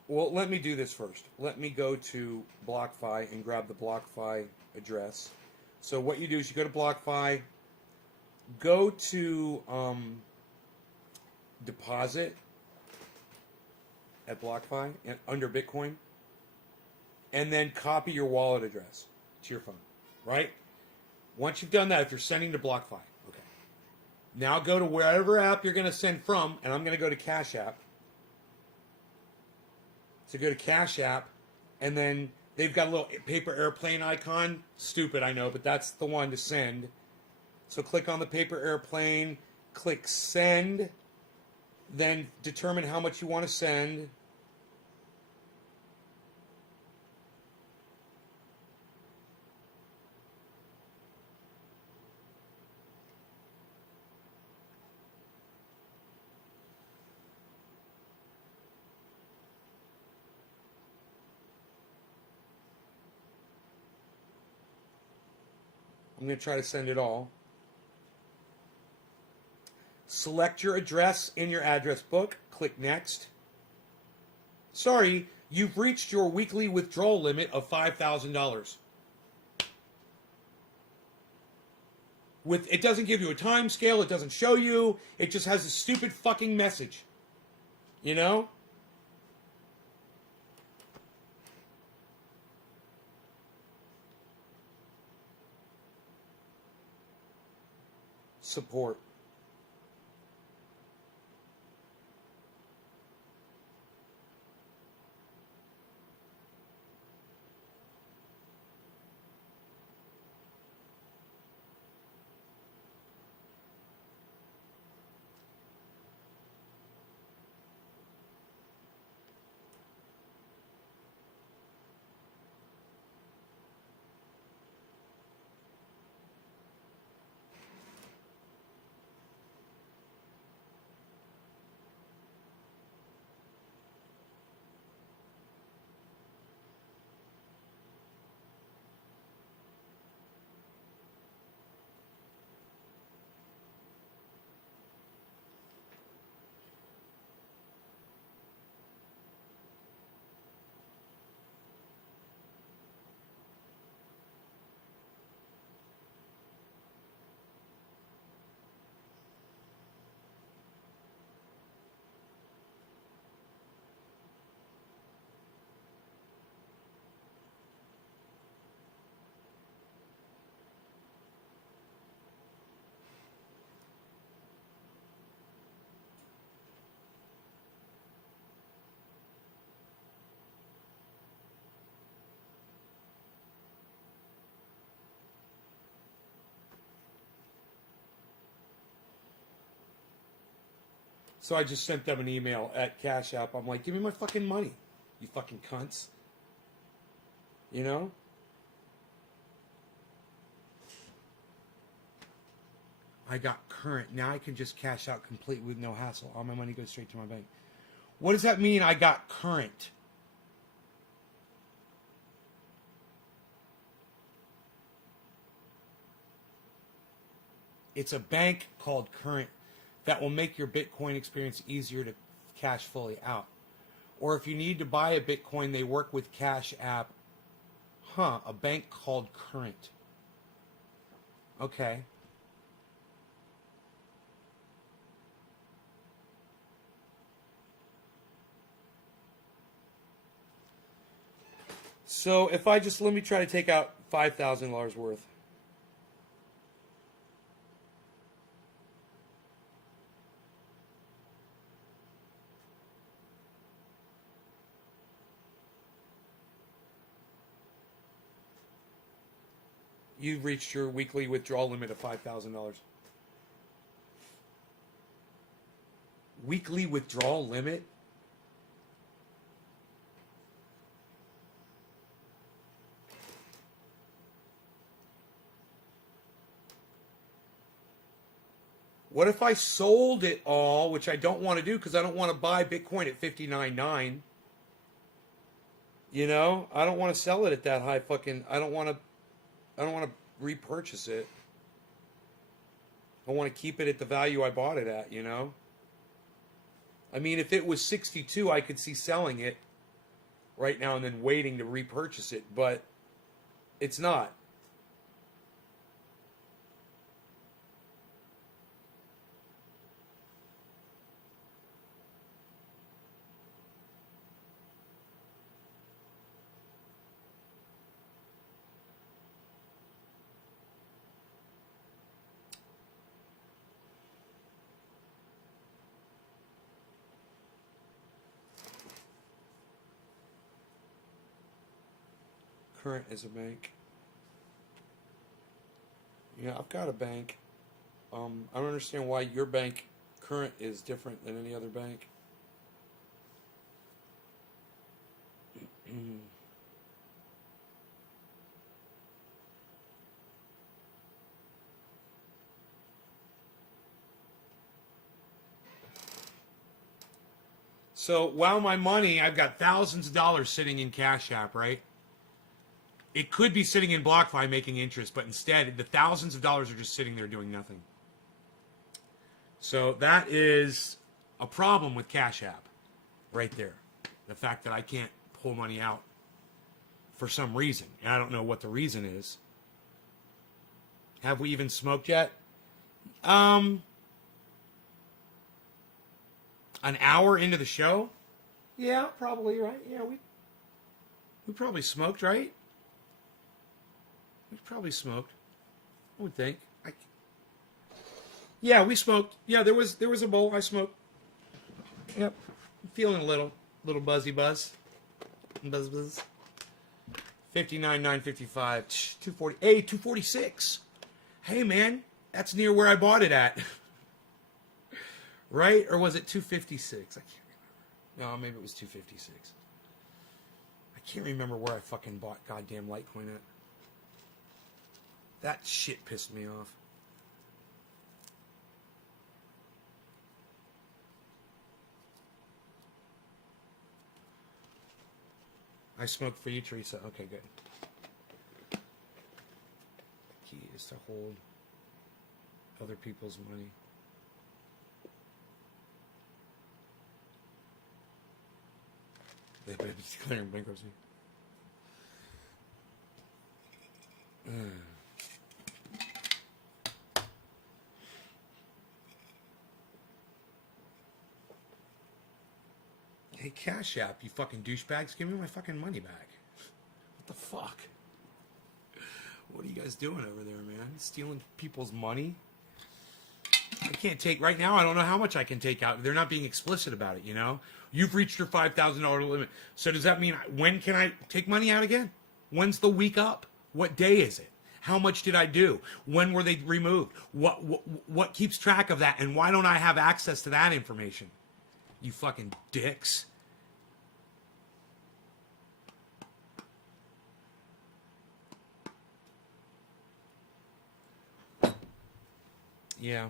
well, let me do this first. Let me go to BlockFi and grab the BlockFi address. So what you do is you go to BlockFi, go to deposit at BlockFi and under Bitcoin, and then copy your wallet address to your phone, right? Once you've done that, if you're sending to BlockFi, okay. Now go to wherever app you're going to send from, and I'm going to go to Cash App. So go to Cash App, and then they've got a little paper airplane icon. Stupid, I know, but that's the one to send. So click on the paper airplane, click send, then determine how much you want to send. I'm going to try to send it all. Select your address in your address book. Click next. Sorry, you've reached your weekly withdrawal limit of $5,000. It doesn't give you a time scale. It doesn't show you. It just has a stupid fucking message. You know? Support. So I just sent them an email at Cash App. I'm like, give me my fucking money, you fucking cunts. You know? I got current. Now I can just cash out completely with no hassle. All my money goes straight to my bank. What does that mean, I got current? It's a bank called Current that will make your Bitcoin experience easier to cash fully out. Or if you need to buy a Bitcoin, they work with Cash App. A bank called Current. Okay. So if I just, let me try to take out $5,000 worth. You've reached your weekly withdrawal limit of $5,000. Weekly withdrawal limit? What if I sold it all, which I don't want to do because I don't want to buy Bitcoin at $59.9. You know, I don't want to sell it at that high fucking, I don't want to repurchase it. I want to keep it at the value I bought it at, you know? I mean, if it was 62, I could see selling it right now and then waiting to repurchase it, but it's not. current as a bank. Yeah, I've got a bank. I don't understand why your bank current is different than any other bank. So, while my money, I've got thousands of dollars sitting in Cash App, right? It could be sitting in BlockFi making interest, but instead, the thousands of dollars are just sitting there doing nothing. So, that is a problem with Cash App, right there. The fact that I can't pull money out for some reason. And I don't know what the reason is. Have we even smoked yet? An hour into the show? Yeah, probably, right? Yeah, we probably smoked, right? We probably smoked. I would think. Yeah, we smoked. Yeah, there was a bowl. I smoked. Yep. I'm feeling a little buzzy buzz. Buzz. 59,955. 240. Hey, 246. Hey, man, that's near where I bought it at. Right? Or was it 256? I can't remember. No, maybe it was 256. I can't remember where I fucking bought goddamn Litecoin at. That shit pissed me off. I smoked for you, Teresa. Okay, good. The key is to hold other people's money. They better be declaring bankruptcy. Hey, Cash App, you fucking douchebags, give me my fucking money back. What the fuck? What are you guys doing over there, man? Stealing people's money? I can't take, right now, I don't know how much I can take out. They're not being explicit about it, you know? You've reached your $5,000 limit. So does that mean, when can I take money out again? When's the week up? What day is it? How much did I do? When were they removed? What keeps track of that? And why don't I have access to that information? You fucking dicks. Yeah.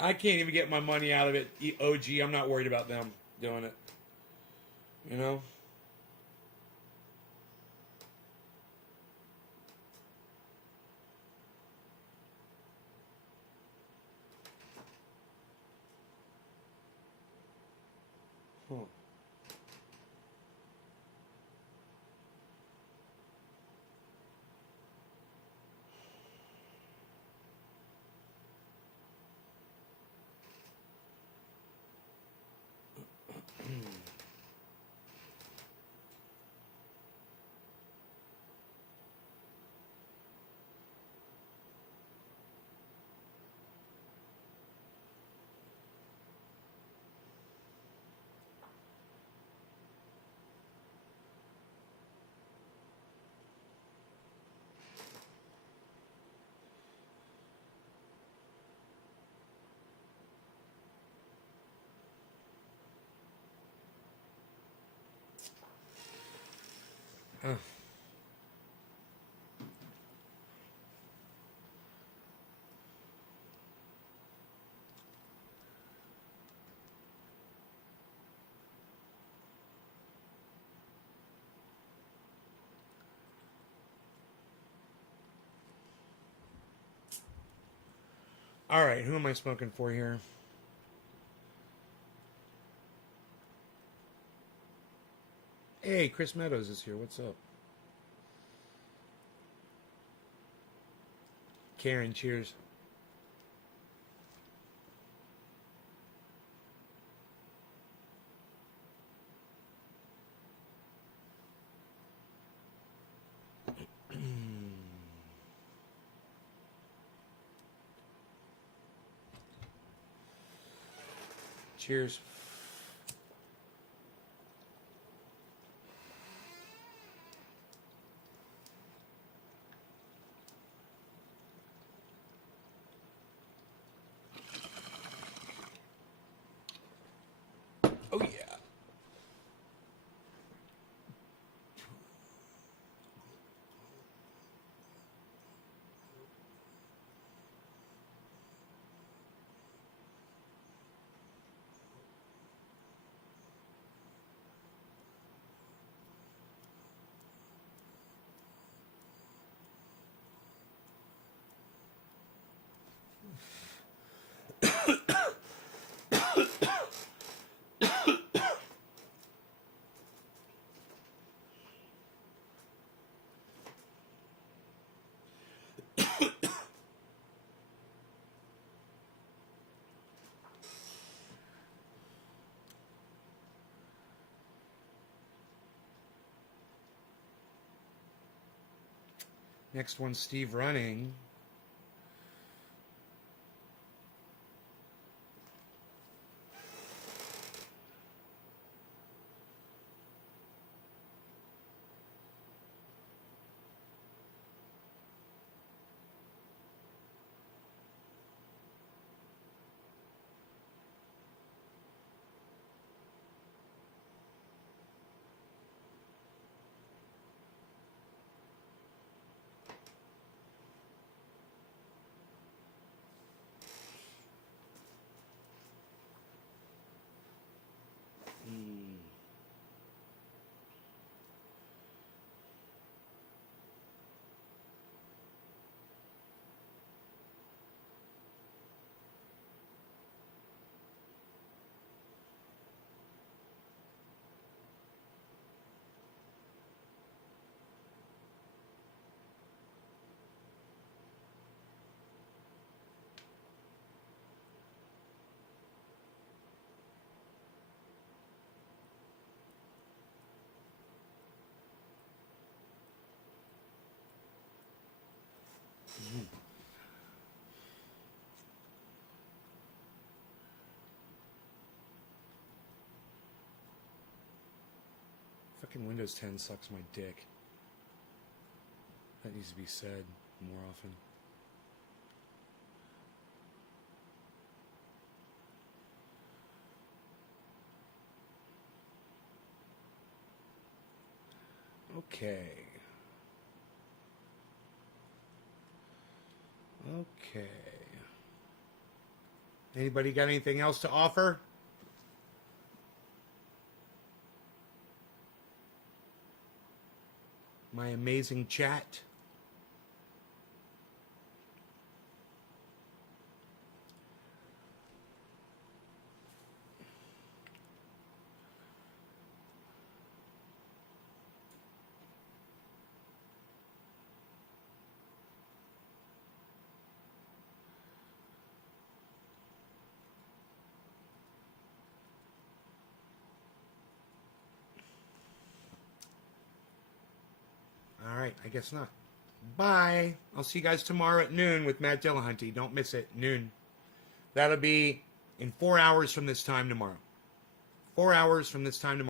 I can't even get my money out of it. OG, I'm not worried about them doing it. You know? Huh. All right, who am I smoking for here? Hey, Chris Meadows is here. What's up? Karen, cheers. Cheers. Oh, yeah. Next one, Steve running. Fucking Windows 10 sucks my dick. That needs to be said more often. Okay. Okay. Anybody got anything else to offer? My amazing chat. All right, I guess not. Bye. I'll see you guys tomorrow at noon with Matt Dillahunty. Don't miss it. Noon. That'll be in 4 hours from this time tomorrow. 4 hours from this time tomorrow.